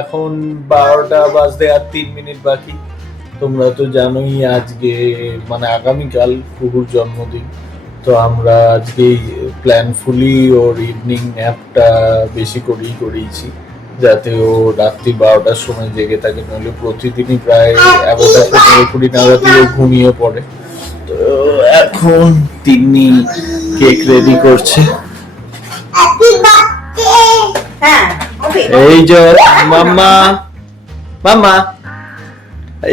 এখন 12টা বাজতে আর 3 মিনিট বাকি। তোমরা তো জানোই আজকে মানে আগামীকাল কুকুর জন্মদিন, তো আমরা আজকে প্ল্যানফুলি ওর ইভিনিং ন্যাপটা বেশি করেই করিয়েছি যাতে ও রাত্রি 12টার সময় জেগে থাকে, নইলে প্রতিদিনই প্রায় 11টা-12 নাগাদই ও ঘুমিয়ে পড়ে। তো এখন তিনি কেক রেডি করছে। এই যে মাম্মা মাম্মা,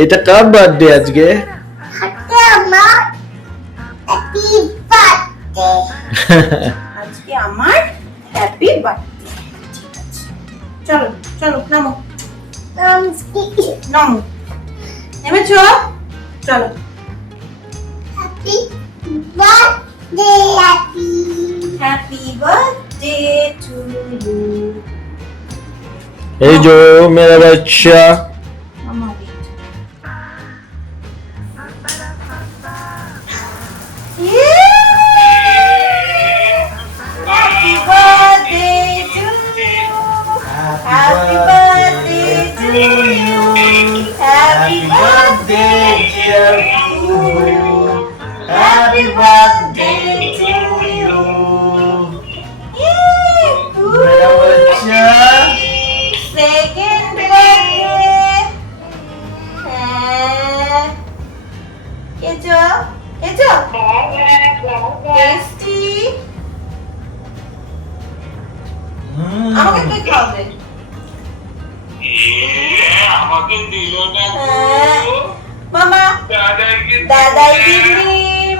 এটা কার বার্থডে আজকে? আজকে আমার হ্যাপি বার্থডে। চলো চলো নামো নামো, নেমেছো? চলো। Happy birthday, happy birthday to you. এই যে মেরা বাচ্চা। Happy birthday to you. Happy birthday to you. Happy birthday dear you. Happy birthday to you. মেরা বাচ্চা। Second birthday. Kecho, Kecho. Tasty. আমাকে কে খাবে? আমাকে দিল না মামা দাদাই দিদিম,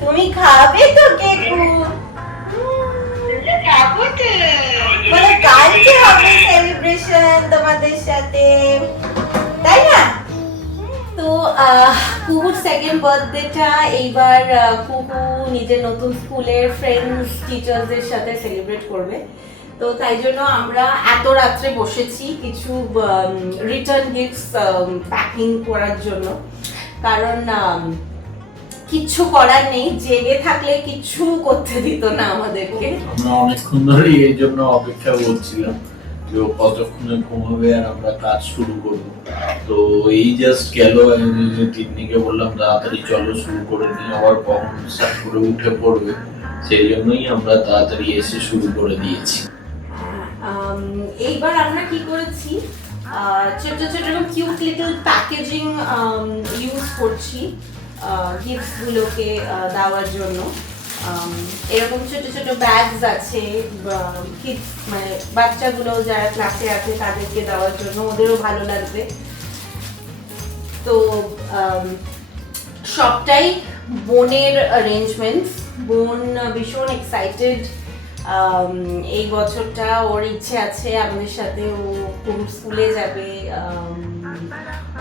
তুমি খাবে তো কেক? বলে কালকে হবে সেলিব্রেশন তোমাদের সাথে, তাই না? তো কুকুর সেকেন্ড বার্থডেটা এইবার কুকু নিজের নতুন স্কুলের ফ্রেন্ডস টিচারদের সাথে সেলিব্রেট করবে। তো তাই জন্য আমরা এত রাত্রে বসেছি কিছু রিটার্ন গিফটস প্যাকিং করার জন্য, কারণ কিচ্ছু করার নেই, জেগে থাকলে কিচ্ছু করতে দিত না আমাদেরকে। আমরা অনেকক্ষণ ধরে এই জন্য অপেক্ষা করছিলাম যে ও কতক্ষণে ঘুমাবে আর আমরা কাজ শুরু করবো। তো এই জাস্ট গেল, টিটনিকে বললাম তাড়াতাড়ি চলো শুরু করে নিই, আবার কখন স্টার্ট করে উঠে পড়বে, সেই জন্যই আমরা তাড়াতাড়ি এসে শুরু করে দিয়েছি। এইবার আমরা কি করেছি, ছোট ছোট কিউট লিটল প্যাকেজিং ইউজ করছি গিফটস গুলোকে দেওয়ার জন্য। এরকম ছোট ছোট ব্যাগস আছে কিডস মানে বাচ্চাগুলো যারা ক্লাসে আছে তাদেরকে দেওয়ার জন্য, ওদেরও ভালো লাগবে। তো সবটাই বোনের অ্যারেঞ্জমেন্টস। বোন ভীষণ এক্সাইটেড, এই বছরটা ওর ইচ্ছে আছে আমাদের সাথে ও স্কুলে যাবে,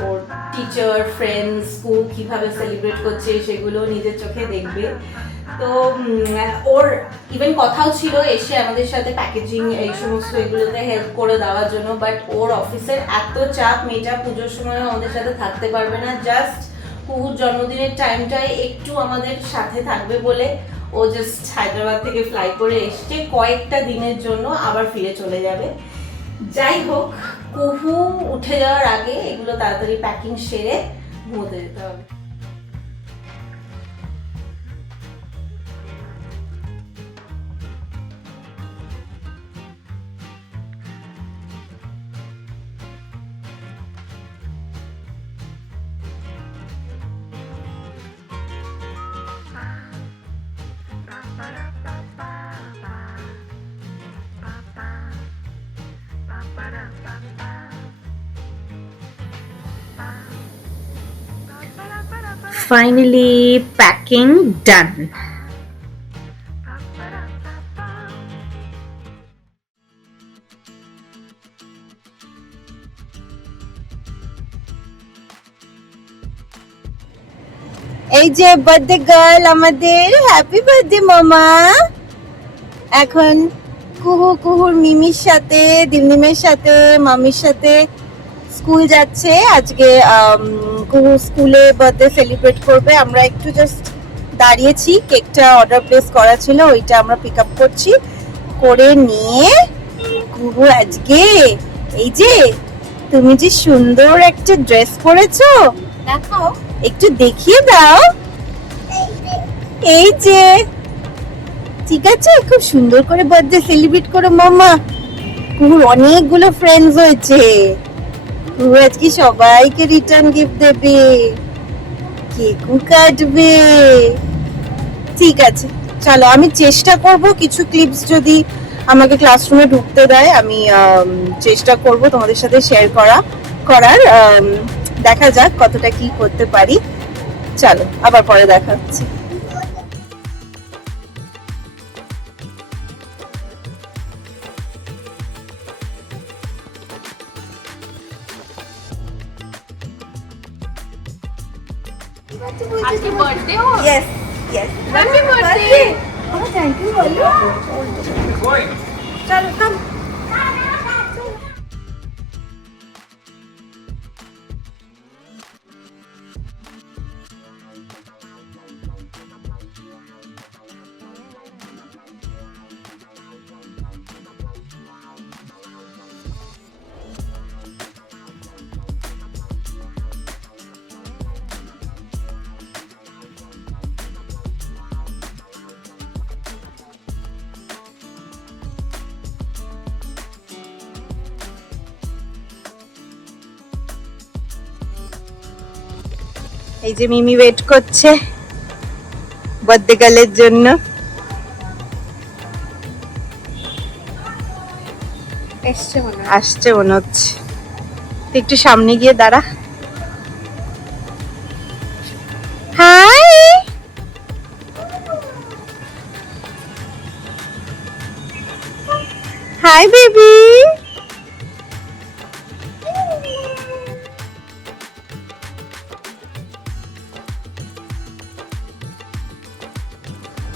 ওর টিচার ফ্রেন্ডস কিভাবে সেলিব্রেট করছে সেগুলো নিজের চোখে দেখবে। তো ওর ইভেন কথাও ছিল এসে আমাদের সাথে প্যাকেজিং এই সমস্ত এগুলোতে হেল্প করে দেওয়ার জন্য, বাট ওর অফিসের এত চাপ, মেয়েটা পুজোর সময় আমাদের সাথে থাকতে পারবে না, জাস্ট কুকুর জন্মদিনের টাইমটাই একটু আমাদের সাথে থাকবে বলে ও জাস্ট হায়দ্রাবাদ থেকে ফ্লাই করে এসছে কয়েকটা দিনের জন্য, আবার ফিরে চলে যাবে। যাই হোক, কুহু উঠে যাওয়ার আগে এগুলো তাড়াতাড়ি প্যাকিং সেরে ঘুমোতে যেতে হবে। Finally, packing done. এই যে বার্থডে গার্ল আমাদের, হ্যাপি বার্থডে মামা। এখন কুহুর মিমির সাথে, দিমনিমের সাথে, মামির সাথে স্কুল যাচ্ছে। আজকে কুহু স্কুলে বার্থডে সেলিব্রেট করবে। আমরা একটু জাস্ট দাঁড়িয়েছি, কেকটা অর্ডার প্লেস করা ছিল, ওইটা আমরা পিক আপ করছি। করে নিয়ে কুহু আজকে এই যে তুমি যে সুন্দর একটা ড্রেস পরেছো, দেখাও, একটু দেখিয়ে দাও। এই যে, ঠিক আছে, খুব সুন্দর করে বার্থডে সেলিব্রেট করো মামা। কুহুর অনেকগুলো ফ্রেন্ডস হয়েছে, কুহু আজকে সবাইকে রিটার্ন গিফট দেবে, কেকও কাটবে। ঠিক আছে, চলো আমি চেষ্টা করব কিছু ক্লিপস যদি আমাকে ক্লাসরুমে ঢুকতে দেয়, আমি চেষ্টা করব তোমাদের সাথে শেয়ার করার। দেখা যাক কতটা কি করতে পারি। চলো আবার পরে দেখা হচ্ছে। আজকে birthday or. Yes, yes. Happy birthday. Oh, thank you, বলো। চলো, come. এই যে মিমি ওয়েট করছে বার্থডে গার্লের জন্য। আসছে মনে হচ্ছে, তুই একটু সামনে গিয়ে দাঁড়া। Hi, hi baby.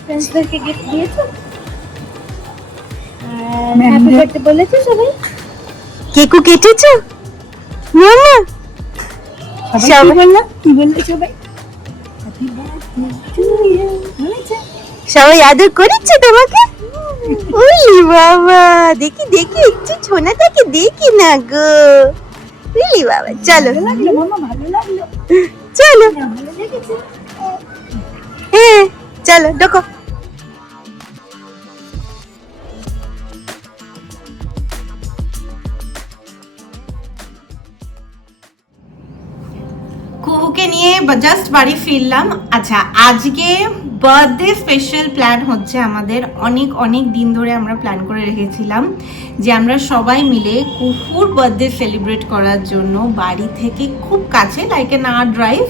ফ্রেন্ডসদেরকে গিফট দিয়েছো? হ্যাপি বার্থডে বলেছো সবাই? কেকও কেটেছো মামা? সবাই বললো, কি বললো সবাই? হ্যাপি বার্থডে টু ইউ বলেছে? সবাই আদর করেছে তোমাকে? ওই বাবা, দেখি দেখি একটু ছোনাটাকে দেখি না গো। ওই বাবা, চলো ভালো লাগলো মামা, ভালো লাগলো, চলো। ভালো লেগেছে। হ্যাঁ চলো ঢোকো। কুহুকে নিয়ে জাস্ট বাড়ি ফিরলাম। আচ্ছা, আজকে বার্থডে স্পেশাল প্ল্যান হচ্ছে আমাদের। অনেক অনেক দিন ধরে আমরা প্ল্যান করে রেখেছিলাম যে আমরা সবাই মিলে কুহুর বার্থডে সেলিব্রেট করার জন্য বাড়ি থেকে খুব কাছে, লাইক এন আওয়ার ড্রাইভ,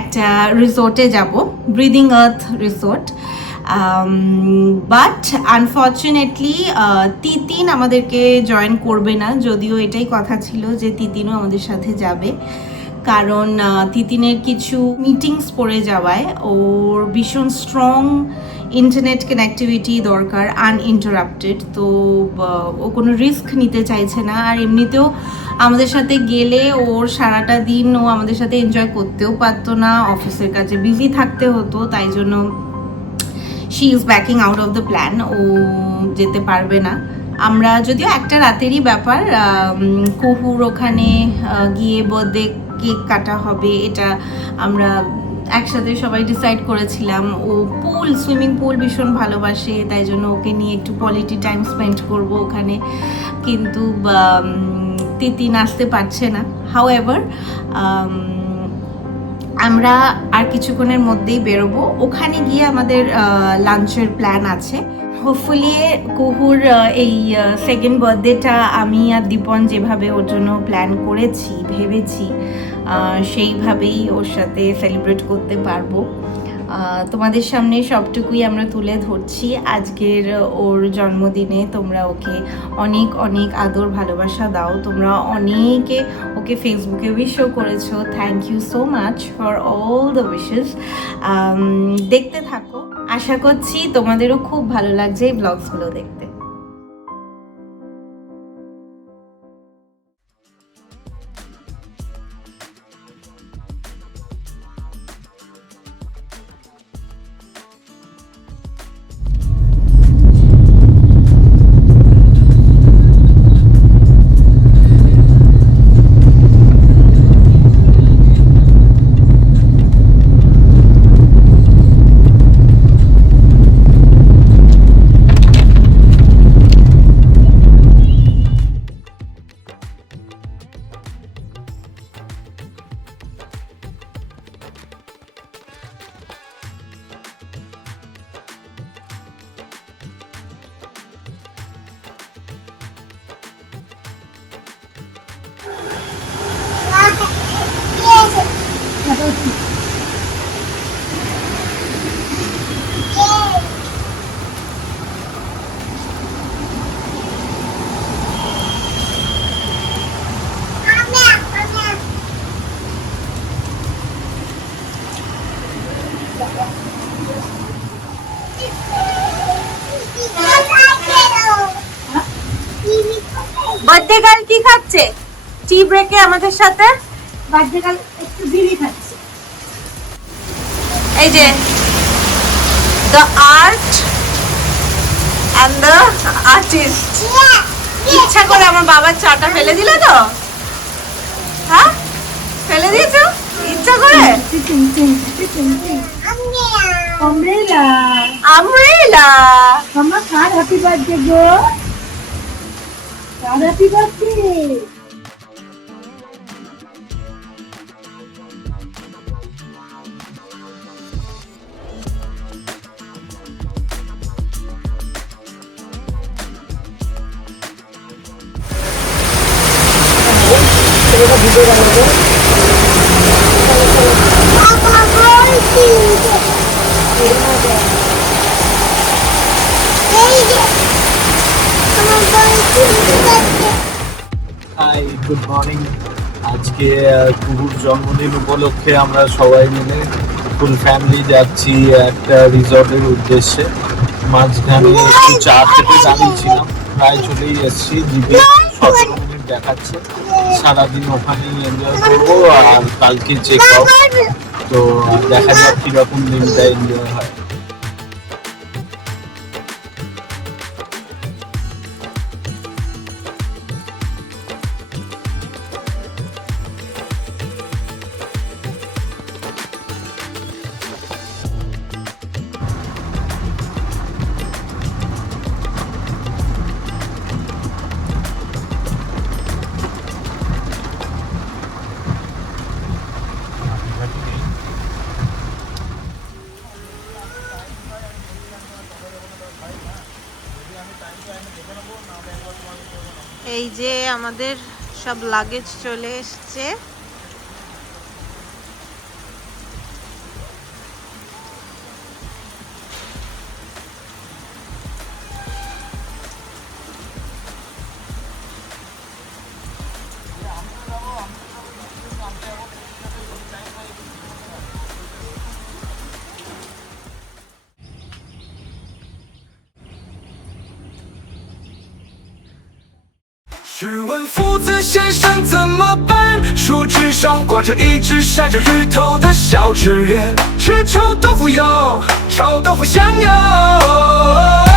একটা রিসোর্টে যাব, breathing earth resort. But unfortunately Titin আমাদেরকে জয়েন করবে না, যদিও এটাই কথা ছিল যে তিতিনও আমাদের সাথে যাবে, কারণ তিতিনের কিছু মিটিংস পড়ে যাওয়ায় ওর ভীষণ স্ট্রং ইন্টারনেট কানেক্টিভিটি দরকার, আনইন্টারাপ্টেড। তো ও কোনো রিস্ক নিতে চাইছে না, আর এমনিতেও আমাদের সাথে গেলে ওর সারাটা দিন ও আমাদের সাথে এনজয় করতেও পারতো না, অফিসের কাজে বিজি থাকতে হতো, তাই জন্য she is backing out of the plan, ও যেতে পারবে না। আমরা যদিও একটা রাতেরই ব্যাপার, কুহুর ওখানে গিয়ে বার্থডে কেক কাটা হবে, এটা আমরা একসাথে সবাই ডিসাইড করেছিলাম। ও সুইমিং পুল ভীষণ ভালোবাসে, তাই জন্য ওকে নিয়ে একটু কোয়ালিটি টাইম স্পেন্ড করব ওখানে, কিন্তু তিতিন আসতে পারছে না। হাউএভার আমরা আর কিছুক্ষণের মধ্যেই বেরোবো, ওখানে গিয়ে আমাদের লাঞ্চের প্ল্যান আছে। হোপফুলি কুহুর এই সেকেন্ড বার্থডেটা আমি আর দীপন যেভাবে ওর জন্য প্ল্যান করেছি, ভেবেছি, সেইভাবেই ওর সাথে সেলিব্রেট করতে পারবো। তোমাদের সামনে সবটুকুই আমরা তুলে ধরছি আজকের ওর জন্মদিনে। তোমরা ওকে অনেক অনেক আদর ভালোবাসা দাও, তোমরা অনেকে ওকে ফেসবুকে উইশও করেছো, thank you so much for all the wishes. দেখতে থাকো, আশা করছি তোমাদেরও খুব ভালো লাগছে এই ব্লগসগুলো দেখতে। বার্থডে গার্ল কি খাচ্ছে টি ব্রেকে আমাদের সাথে? বার্থডে কাল একটু বিড়ি খাচ্ছে। এই যে the art and the artist. ইচ্ছা করে আমার বাবার চাটা ফেলে দিল তো, হ্যাঁ ফেলে দিয়েছো ইচ্ছা করে। আমব্রেলা আমরেলা মামা কার হ্যাপি বার্থডে গো? কার happy birthday? Hi, good morning. আজকে কুহুর জন্মদিন উপলক্ষে আমরা সবাই মিলে ফুল ফ্যামিলি যাচ্ছি একটা রিসর্টের উদ্দেশ্যে। মাঝখানে একটু চা খেতে দাঁড়িয়েছিলাম, প্রায় চলেই এসেছি। জিপিএস 17 মিনিট দেখাচ্ছে। সারাদিন ওখানেই এনজয় করবো, আর কালকে চেক আউট। তো দেখা যাক কিরকম দিনটা এনজয় হয়। এই যে আমাদের সব লাগেজ চলে এসছে। 试问夫子先生怎么办？树枝上挂着一只晒着日头的小纸人，吃臭豆腐哟，臭豆腐香哟。